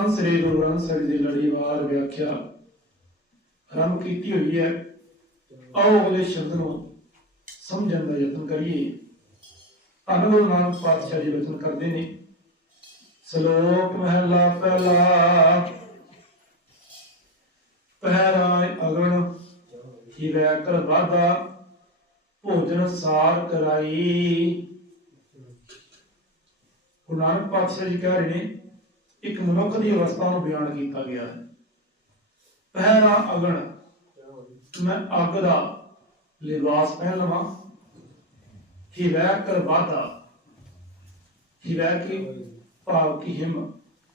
ਧੰਨ ਸ੍ਰੀ ਗੁਰੂ ਗ੍ਰੰਥ ਸਾਹਿਬ ਦੀ ਲੜੀਵਾਰ ਵਿਆਖਿਆ। ਆਰੰਭ ਕੀਤੀ ਹੋਈ ਹੈ। ਆਓ ਅਗਲੇ ਸ਼ਬਦ ਨੂੰ ਸਮਝਣ ਦਾ ਯਤਨ ਕਰੀਏ। ਧੰਨ ਗੁਰੂ ਨਾਨਕ ਪਾਤਸ਼ਾਹ ਜੀ ਵਚਨ ਕਰਦੇ ਨੇ। ਸ਼ਲੋਕ ਮਹਿਲਾ ਪਹਿਲਾ। ਪਹਿਰਾਇ ਅਗਣ ਹੀ ਵੈ ਵਾਦਾ ਭੋਜਨ ਸਾਰ ਕਰਾਈ। ਗੁਰੂ ਨਾਨਕ ਪਾਤਸ਼ਾਹ ਜੀ ਕਹਿ ਰਹੇ ਨੇ ਇੱਕ ਮਨੁੱਖ ਦੀ ਅਵਸਥਾ ਨੂੰ ਬਿਆਨ ਕੀਤਾ ਗਿਆ ਹੈ। ਪਹਿਰਾ ਅਗਣ, ਮੈਂ ਅੱਗ ਦਾ ਲਿਬਾਸ ਪਹਿਨ ਲਵਾਂ। ਹੀ ਵੈ ਕਰ ਕੀ ਭਾਵ ਕੀ ਹਿਮ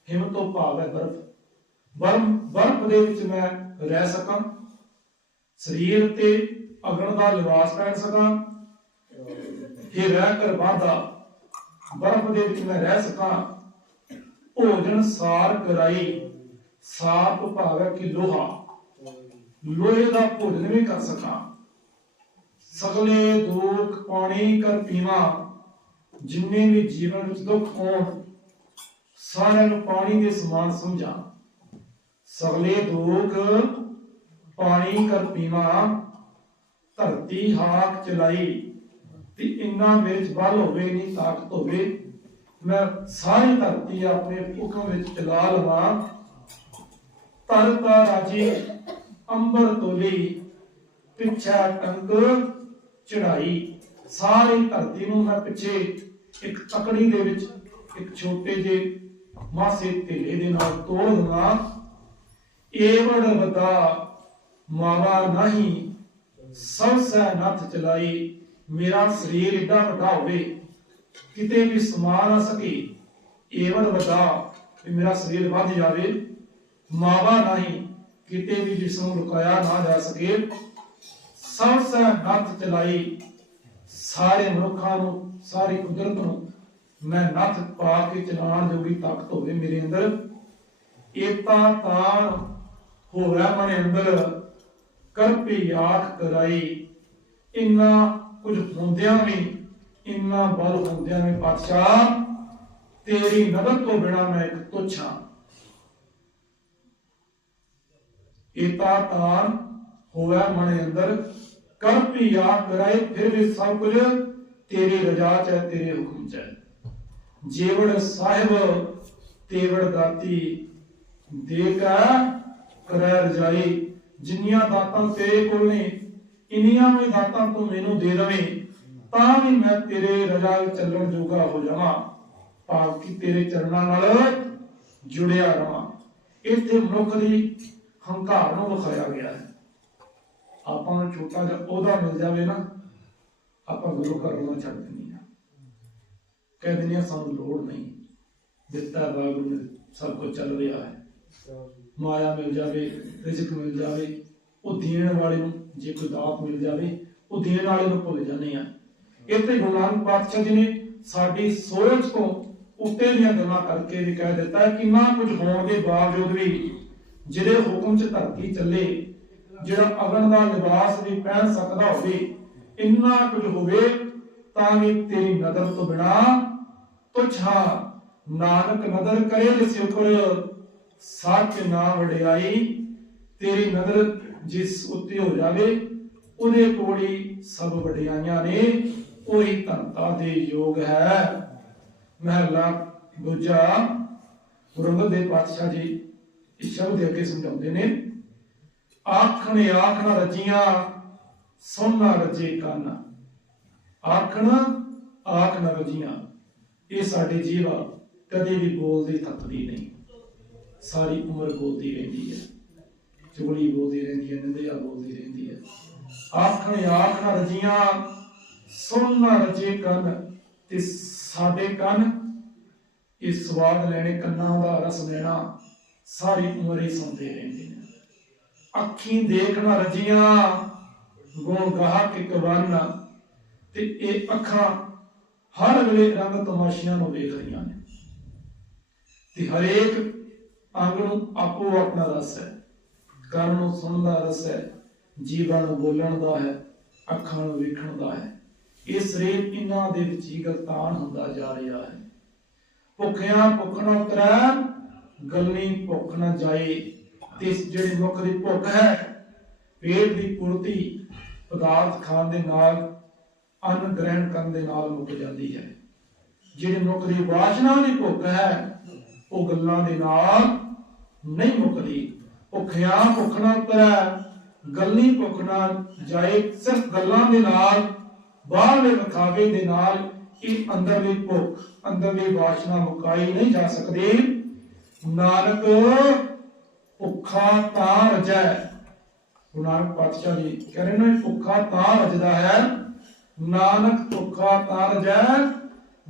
ਹਿਮ ਤੋਂ ਭਾਵ ਹੈ ਬਰਫ਼। ਬਰਫ਼ ਬਰਫ਼ ਦੇ ਵਿੱਚ ਮੈਂ ਰਹਿ ਸਕਾਂ, ਸਰੀਰ ਤੇ ਅਗਣ ਦਾ ਲਿਬਾਸ ਪਹਿਨ ਸਕਾਂ। ਹੀ ਰਹਿ ਕਰ ਵਾਦਾ ਬਰਫ਼ ਦੇ ਵਿੱਚ ਮੈਂ ਰਹਿ ਸਕਾਂ। ਭੋਜਨ ਸਾਰ ਕਰਾਈ ਸਾਰ ਤੋਂ ਭਾਵ ਹੈ ਕਿ ਲੋਹਾ। ਲੋਹੇ ਦਾ ਭੋਜਨ ਵੀ ਕਰ ਸਕਾਂ। ਸਗਲੇ ਦੁੱਖ ਪਾਣੀ ਕਰ ਪੀਵਾ, ਜਿੰਨੇ ਵੀ ਜੀਵਨ ਵਿੱਚ ਦੁੱਖ ਹੋਣ, ਸਾਰਿਆਂ ਨੂੰ ਪਾਣੀ ਦੇ ਸਮਾਨ ਸਮਝਾ। ਸਗਲੇ ਦੁੱਖ ਪਾਣੀ ਕਰ ਪੀਵਾ, ਧਰਤੀ ਹਾਕ ਚਲਾਈ, ਤੇ ਇੰਨਾ ਮੇਰੇ ਬਲ ਹੋਵੇ ਨਹੀਂ ਤਾਕਤ ਹੋਵੇ ਮੈਂ ਸਾਰੀ ਧਰਤੀ ਆਪਣੇ ਹੁਕਮ ਵਿੱਚ ਚਲਾ ਲਵਾਂ। ਤਰਤਾ ਰਾਜੀ ਅੰਬਰ ਤੋਲੀ, ਪਿੱਛਾ ਟੰਗ ਚੜਾਈ। ਸਾਰੀ ਧਰਤੀ ਨੂੰ ਮੈਂ ਪਿੱਛੇ ਇੱਕ ਤਕੜੀ ਦੇ ਵਿੱਚ, ਇੱਕ ਛੋਟੇ ਜੇ ਮਾਸੇ ਢੇਲੇ ਦੇ ਨਾਲ ਤੋੜ ਦਵਾਂ ਏਵੜ ਵਦਾ ਮਾਵਾ ਨਹੀਂ, ਸਭ ਸੈ ਨੱਥ ਚਲਾਈ। ਮੇਰਾ ਸਰੀਰ ਏਡਾ ਵੱਡਾ ਹੋਵੇ ਕਿਤੇ ਵੀ ਸਮਾ ਨਾ ਸਕੇ ਏਵਨ ਵਦਾ ਵੀ ਮੇਰਾ ਸਰੀਰ ਵੱਧ ਜਾਵੇ, ਮਾਵਾ ਨਹੀਂ ਕਿਤੇ ਵੀ ਜਿਸ ਨੂੰ ਨਾ ਜਾ ਸਕੇ। ਸਭ ਸੈ ਨੱਥ ਚਲਾਈ ਸਾਰੇ ਮਨੁੱਖਾਂ ਨੂੰ, ਸਾਰੀ ਕੁਦਰਤ ਨੂੰ ਮੈਂ ਨੱਥ ਪਾ ਕੇ ਚਲਾਉਣ ਜੋਗੀ ਤਾਕਤ ਹੋਵੇ ਮੇਰੇ ਅੰਦਰ। ਏਤਾ ਤਾਣ ਹੋਵੇ ਮਨੇ ਅੰਦਰ, ਕਰਪੀ ਆਖ ਕਰਾਈ। ਇੰਨਾ ਕੁਝ ਹੁੰਦਿਆਂ ਵੀ ਇੰਨਾ ਬਲ ਹੁੰਦਿਆਂ ਵੀ ਪਾਤਸ਼ਾਹ, ਤੇਰੀ ਨਦਰ ਤੋਂ ਬਿਨਾ ਮੈਂ ਇੱਕ ਤੁੱਛ ਹਾਂ। ਏਤਾ ਤਾਨ ਮਨ ਅੰਦਰ ਕਰਪੀ ਆਖ ਕਰਾਈ ਫਿਰ ਵੀ ਸਭ ਕੁਝ ਤੇਰੀ ਰਜਾ ਚ ਹੈ, ਤੇਰੇ ਹੁਕਮ ਚ ਹੈ। ਜੀਵੜ ਸਾਹਿਬ, ਤੇਵੜ ਦਾਤੀ ਦੇ ਕਾ, ਕਰੈ ਰਜਾਈ, ਜਿੰਨੀਆਂ ਦਾਤਾਂ ਤੇਰੇ ਕੋਲ ਨੇ, ਇੰਨੀਆਂ ਵੀ ਦਾਤਾਂ ਤੂੰ ਮੈਨੂੰ ਦੇ ਦਵੇਂ। ਤਾਂ ਵੀ ਮੈਂ ਤੇਰੇ ਰਜਾ ਵਿੱਚ ਚੱਲਣ ਜੋਗਾ ਹੋ ਜਾਵਾਂ। ਭਾਵ ਕਿ ਤੇਰੇ ਚਰਨਾਂ ਨਾਲ ਜੁੜਿਆ ਰਵਾਂ। ਇੱਥੇ ਮਨੁੱਖ ਦੀ ਹੰਕਾਰ ਨੂੰ ਵਿਖਾਇਆ ਗਿਆ ਹੈ। ਆਪਾਂ ਨੂੰ ਛੋਟਾ ਜਿਹਾ ਉਹਦਾ ਮਿਲ ਜਾਵੇ ਨਾ, ਆਪਾਂ ਗੁਰੂ ਘਰ ਨੂੰ ਛੱਡ ਦਿੰਦੇ ਆ ਕਹਿ ਦਿੰਦੇ ਆ ਸਾਨੂੰ ਲੋੜ ਨਹੀਂ। ਦਿੱਤਾ ਵਾਹਿਗੁਰੂ ਨੇ, ਸਭ ਕੁਝ ਚੱਲ ਰਿਹਾ ਹੈ। ਮਾਇਆ ਮਿਲ ਜਾਵੇ, ਰਿਜ਼ਕ ਮਿਲ ਜਾਵੇ, ਉਹ ਦੇਣ ਵਾਲੇ ਨੂੰ, ਜੇ ਕੋਈ ਦਾਤ ਮਿਲ ਜਾਵੇ, ਉਹ ਦੇਣ ਵਾਲੇ ਨੂੰ ਭੁੱਲ ਜਾਂਦੇ ਆ ਇੱਥੇ ਗੁਰੂ ਨਾਨਕ ਪਾਤਸ਼ਾਹ ਜੀ ਨੇ ਸਾਡੀ ਸੋਚ ਤੋਂ ਉੱਤੇ ਦੀਆਂ ਗੱਲਾਂ ਕਰਕੇ ਵੀ ਕਹਿ ਦਿੱਤਾ ਕਿ ਨਾ ਕੁਝ ਹੋਣ ਦੇ ਬਾਵਜੂਦ ਵੀ ਜਿਹੜੇ ਹੁਕਮ 'ਚ ਧਰਤੀ ਚੱਲੇ, ਜਿਹੜਾ ਅਗਨ ਦਾ ਲਿਬਾਸ ਵੀ ਪਹਿਨ ਸਕਦਾ ਹੋਵੇ, ਇੰਨਾ ਕੁਝ ਹੋਵੇ ਤਾਂ ਵੀ ਤੇਰੀ ਨਦਰ ਤੋਂ ਬਿਨਾ ਤੁਛਾ ਨਾਨਕ ਨਦਰ ਕਰੇ ਜਿਸ ਉੱਪਰ ਸੱਚ ਨਾ ਵਡਿਆਈ, ਤੇਰੀ ਨਦਰ ਜਿਸ ਉੱਤੇ ਹੋ ਜਾਵੇ, ਉਹਦੇ ਕੋਲ ਹੀ ਸਭ ਵਡਿਆਈਆਂ ਨੇ। ਉਹੀ ਧਨਤਾ ਦੇ ਯੋਗ ਹੈ। ਮਹਿਲਾ, ਦੂਜਾ ਗੁਰੂ ਅੰਗਦ ਪਾਤਸ਼ਾਹ ਜੀ, ਇਸ ਸ਼ਬਦ ਦੇ ਅੱਗੇ ਸਮਝਾਉਂਦੇ ਨੇ, ਆਖਣ ਆਖਣਾ ਰਜੀਆਂ ਸੁਣਨਾ ਰਜੇ ਕੰਨ। ਆਖਣ ਆਖਣਾ ਰਜੀਆਂ ਇਹ ਸਾਡੇ ਜੀਵਾ ਕਦੇ ਵੀ ਬੋਲਦੀ ਥੱਕਦੀ ਨਹੀਂ। ਸਾਰੀ ਉਮਰ ਬੋਲਦੀ ਰਹਿੰਦੀ ਹੈ। ਚੁਗਲੀ ਬੋਲਦੀ ਰਹਿੰਦੀ ਹੈ, ਨਿੰਦਿਆ ਬੋਲਦੀ ਰਹਿੰਦੀ ਹੈ। ਆਖਣ ਆਖਣ ਆਖਣਾ ਸੁਣ ਨਾ ਰਜੇ ਕੰਨ ਤੇ ਸਾਡੇ ਕੰਨ। ਇਹ ਸਵਾਦ ਲੈਣੇ ਕੰਨਾਂ ਦਾ ਰਸ ਲੈਣਾ ਸਾਰੀ ਉਮਰ ਹੀ ਸੁਣਦੇ ਰਹਿੰਦੇ ਨੇ। ਅੱਖੀਂ ਦੇਖਣਾ ਰਜੀਆਂ, ਗੁਣ ਗਾਹਕ ਇੱਕ ਵਰਨ ਤੇ ਇਹ ਅੱਖਾਂ ਹਰ ਵੇਲੇ ਰੰਗ ਤਮਾਸ਼ਿਆਂ ਨੂੰ ਵੇਖ ਰਹੀਆਂ ਨੇ। ਤੇ ਹਰੇਕ ਅੰਗ ਨੂੰ ਆਪੋ ਆਪਣਾ ਰਸ ਹੈ। ਕੰਨ ਨੂੰ ਸੁਣਨ ਦਾ ਰਸ ਹੈ ਜੀਵਨ ਨੂੰ ਬੋਲਣ ਦਾ ਹੈ, ਅੱਖਾਂ ਨੂੰ ਵੇਖਣ ਦਾ ਹੈ। ਇਹ ਸਰੀਰ ਇਹਨਾਂ ਦੇ ਵਿੱਚ ਹੀ ਗਲਤਾਨ ਹੁੰਦਾ ਜਾ ਰਿਹਾ ਹੈ। ਭੁੱਖਿਆਂ ਭੁੱਖਣਾ ਉਤਰੈ ਗਲਨੀ ਭੁੱਖ ਨਾ ਜਾਏ। ਤੇ ਜਿਹੜੀ ਮੁੱਖ ਦੀ ਭੁੱਖ ਹੈ, ਪੇਟ ਦੀ ਪੂਰਤੀ ਪਦਾਰਥ ਖਾਣ ਦੇ ਨਾਲ, ਅੰਨ ਗ੍ਰਹਿਣ ਕਰਨ ਦੇ ਨਾਲ ਮੁੱਕ ਜਾਂਦੀ ਹੈ। ਜਿਹੜੀ ਮੁੱਖ ਦੀ ਵਾਸ਼ਨਾ ਦੀ ਭੁੱਖ ਹੈ, ਉਹ ਗੱਲਾਂ ਦੇ ਨਾਲ ਨਹੀਂ ਮੁੱਕਦੀ। ਭੁੱਖਿਆ ਭੁੱਖ ਨਾ ਉਤਰੈ ਗੱਲੀ ਭੁੱਖ ਨਾ ਜਾਏ, ਸਿਰਫ ਗੱਲਾਂ ਦੇ ਨਾਲ ਬਾਹਰਲੇ ਵਿਖਾਵੇ ਦੇ ਨਾਲ ਇਹ ਅੰਦਰਲੀ ਭੁੱਖ ਅੰਦਰਲੀ ਵਾਸ਼ਨਾ ਮੁਕਾਈ ਨਹੀਂ ਜਾ ਸਕਦੀ। ਨਾਨਕ, ਭੁੱਖਾ ਤਾਂ ਰਜੈ। ਨਾਨਕ ਪਾਤਸ਼ਾਹ ਜੀ ਕਹਿ ਰਹੇ ਨੇ, ਭੁੱਖਾ ਤਾਂ ਰਜਦਾ ਹੈ। ਨਾਨਕ, ਭੁੱਖਾ ਤਾਂ ਰਜੈ।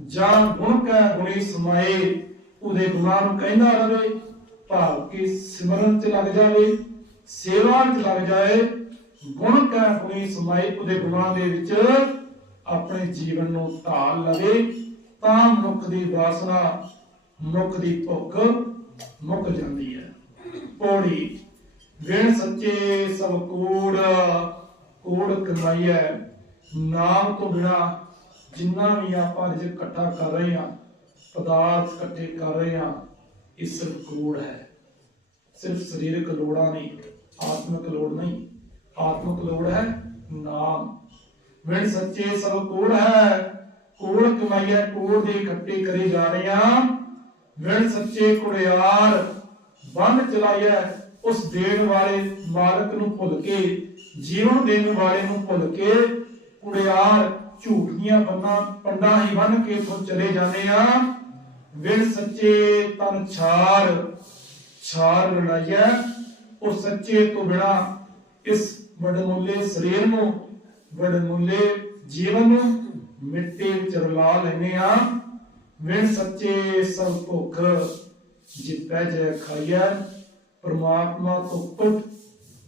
ਜਾਂ ਗੁਣ ਕੈ ਗੁਣੀ ਸਮਾਏ, ਉਹਦੇ ਗੁਣਾਂ ਨੂੰ ਕਹਿੰਦਾ ਰਵੇ। ਭਾਵ ਕਿ ਸਿਮਰਨ ਚ ਲੱਗ ਜਾਵੇ, ਸੇਵਾ ਚ ਲੱਗ ਜਾਏ, ਗੁਣ ਕੈ ਗੁਣੀ ਸਮਾਏ, ਉਹਦੇ ਗੁਣਾਂ ਦੇ ਵਿੱਚ ਆਪਣੇ ਜੀਵਨ ਨੂੰ ਢਾਲ ਲਵੇ, ਤਾਂ ਮੁਖ ਦੀ ਵਾਸਨਾ, ਮੁਖ ਦੀ ਭੁੱਖ ਮੁੱਕ ਜਾਂਦੀ ਹੈ। ਪੌੜੀ ਵਿਣ ਸੱਚੇ ਸਭ ਕੂੜ ਕੂੜ ਕਮਾਈਐ ਨਾਮ ਤੋਂ ਬਿਨਾ ਜਿੰਨਾ ਵੀ ਆਪਾਂ ਅੱਜ ਇਕੱਠਾ ਕਰ ਰਹੇ ਹਾਂ, ਪਦਾਰਥ ਇਕੱਠੇ ਕਰ ਰਹੇ ਹਾਂ, ਇਹ ਸਿਰਫ ਕੂੜ ਹੈ। ਸਿਰਫ ਸਰੀਰਕ ਲੋੜਾਂ ਨਹੀਂ, ਆਤਮਿਕ ਲੋੜ ਨਹੀਂ। ਆਤਮਿਕ ਲੋੜ ਹੈ ਨਾਮ। ਵਿਣ ਸੱਚੇ ਸਭ ਕੂੜ ਹੈ। ਕੂੜ ਕਮਾਈਐ ਕੂੜ ਦੇ ਇਕੱਠੇ ਕਰੀ ਜਾ ਰਹੇ ਸੱਚੇ ਕੁੜਿਆਰ ਬੰਨ ਚਲਾਈਐ ਉਸ ਦੇਣ ਵਾਲੇ ਮਾਲਕ ਨੂੰ ਭੁੱਲ ਕੇ, ਜੀਵਨ ਦੇਣ ਵਾਲੇ ਨੂੰ ਭੁੱਲ ਕੇ। ਕੁੜਿਆਰ ਝੂਠੀਆਂ ਬੰਨਾਂ, ਪੰਡਾਂ ਹੀ ਬੰਨ ਕੇ ਤੋਂ ਚਲੇ ਜਾਂਦੇ ਆ। ਵਿਣ ਸੱਚੇ ਤਨ ਛਾਰ ਛਾਰ ਲੜਾਈਐ। ਉਹ ਸੱਚੇ ਤੋਂ ਬਿਨਾ ਇਸ ਵਡਮੁੱਲੇ ਸਰੀਰ ਨੂੰ ਵਡਮੁੱਲੇ ਜੀਵਨ ਨੂੰ ਮਿੱਟੀ ਲੈਨੇ ਆ ਵਿਣ ਸੱਚੇ ਸਭ ਭੁੱਖ ਜਿੱਤੈ ਜੈ ਖਾਈਐ। ਪ੍ਰਮਾਤਮਾ ਤੋਂ ਕੁੱਟ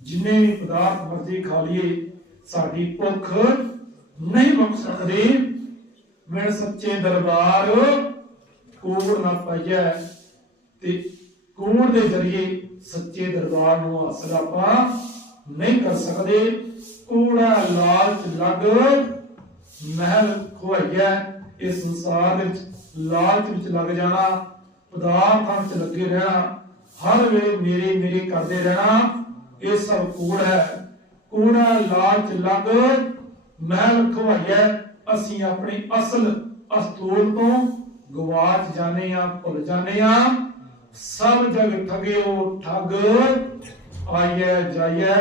ਜਿੰਨੇ ਵੀ ਪਦਾਰਥ ਮਰਜ਼ੀ ਖਾ ਲਈਏ, ਸਾਡੀ ਭੁੱਖ ਨਹੀਂ ਮੁੱਕ ਸਕਦੀ। ਵਿਣ ਸੱਚੇ ਦਰਬਾਰ ਕੂੜ ਨਾ ਪਾਈਐ ਤੇ ਕੂੜ ਦੇ ਜ਼ਰੀਏ ਸੱਚੇ ਦਰਬਾਰ ਨੂੰ ਹਾਸਲ ਆਪਾਂ ਨਹੀਂ ਕਰ ਸਕਦੇ। ਕੂੜਾ ਲਾਲਚ ਲੱਗ ਮਹਿਲ ਖੋਈਐ ਇਸ ਸੰਸਾਰ ਵਿੱਚ ਲਾਲਚ ਵਿੱਚ ਲੱਗ ਜਾਣਾ, ਪਦਾਰਥਾਂ ਵਿੱਚ ਲੱਗੇ ਰਹਿਣਾ, ਹਰ ਵੇਲੇ ਮੇਰੇ ਮੇਰੇ ਕਰਦੇ ਰਹਿਣਾ, ਇਹ ਸਭ ਕੂੜ ਹੈ। ਕੂੜਾ ਲਾਲਚ ਲੱਗ ਮਹਿਲ ਖਵਾਈਐ ਅਸੀਂ ਆਪਣੀ ਅਸਲ ਅਸਤੂਲ ਤੋਂ ਗਵਾਚ ਜਾਣੇ ਆ ਭੁੱਲ ਜਾਣੇ ਆ ਸਭ ਜਗ ਠਗਿਓ, ਠੱਗ ਆਈਏ, ਜਾਈਏ।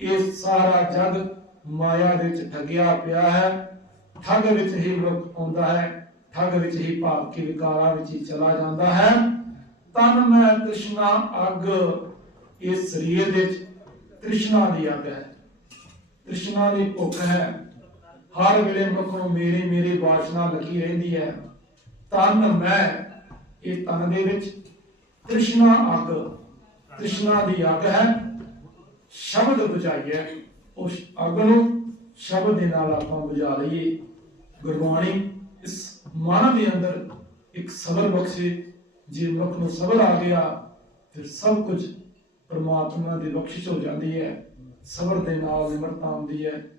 ਇਹ ਸਾਰਾ ਜਗ ਮਾਇਆ ਦੇ ਵਿੱਚ ਠਗਿਆ ਪਿਆ ਹੈ। ਠੱਗ ਵਿੱਚ ਹੀ ਮਨੁੱਖ ਆਉਂਦਾ ਹੈ। ਠੱਗ ਵਿੱਚ ਹੀ ਭਾਵ ਕੇ ਵਿਕਾਰਾਂ ਵਿੱਚ ਹੀ ਚਲਾ ਜਾਂਦਾ ਹੈ। ਤਨ ਮੈਂ ਤ੍ਰਿਸ਼ਨਾ ਅੱਗ ਇਸ ਸਰੀਰ ਵਿੱਚ ਤ੍ਰਿਸ਼ਨਾ ਦੀ ਅਗ ਹੈ। ਤ੍ਰਿਸ਼ਨਾ ਦੀ ਭੁੱਖ ਹੈ। ਹਰ ਵੇਲੇ ਮਨੁੱਖ ਨੂੰ ਮੇਰੀ ਮੇਰੀ ਵਾਸ਼ਨਾ ਲੱਗੀ ਰਹਿੰਦੀ ਹੈ। ਤਨ ਮੈਂ ਇਹ ਤਨ ਦੇ ਵਿੱਚ ਤ੍ਰਿਸ਼ਨਾ ਅਗ, ਤ੍ਰਿਸ਼ਨਾ ਦੀ ਅੱਗ ਹੈ। ਸ਼ਬਦ ਬੁਝਾਈਏ, ਉਸ ਅੱਗ ਨੂੰ ਸ਼ਬਦ ਦੇ ਨਾਲ ਆਪਾਂ ਬੁਝਾ ਲਈਏ। ਗੁਰਬਾਣੀ ਇਸ ਮਨ ਦੇ ਅੰਦਰ ਇੱਕ ਸਬਰ ਬਖਸ਼ੇ, ਜੇ ਮਨੁੱਖ ਨੂੰ ਸਬਰ ਆ ਗਿਆ, ਫਿਰ ਸਭ ਕੁਝ ਪਰਮਾਤਮਾ ਦੀ ਬਖਸ਼ਿਸ਼ ਹੋ ਜਾਂਦੀ ਹੈ। ਸਬਰ ਦੇ ਨਾਲ ਨਿਮਰਤਾ ਆਉਂਦੀ ਹੈ।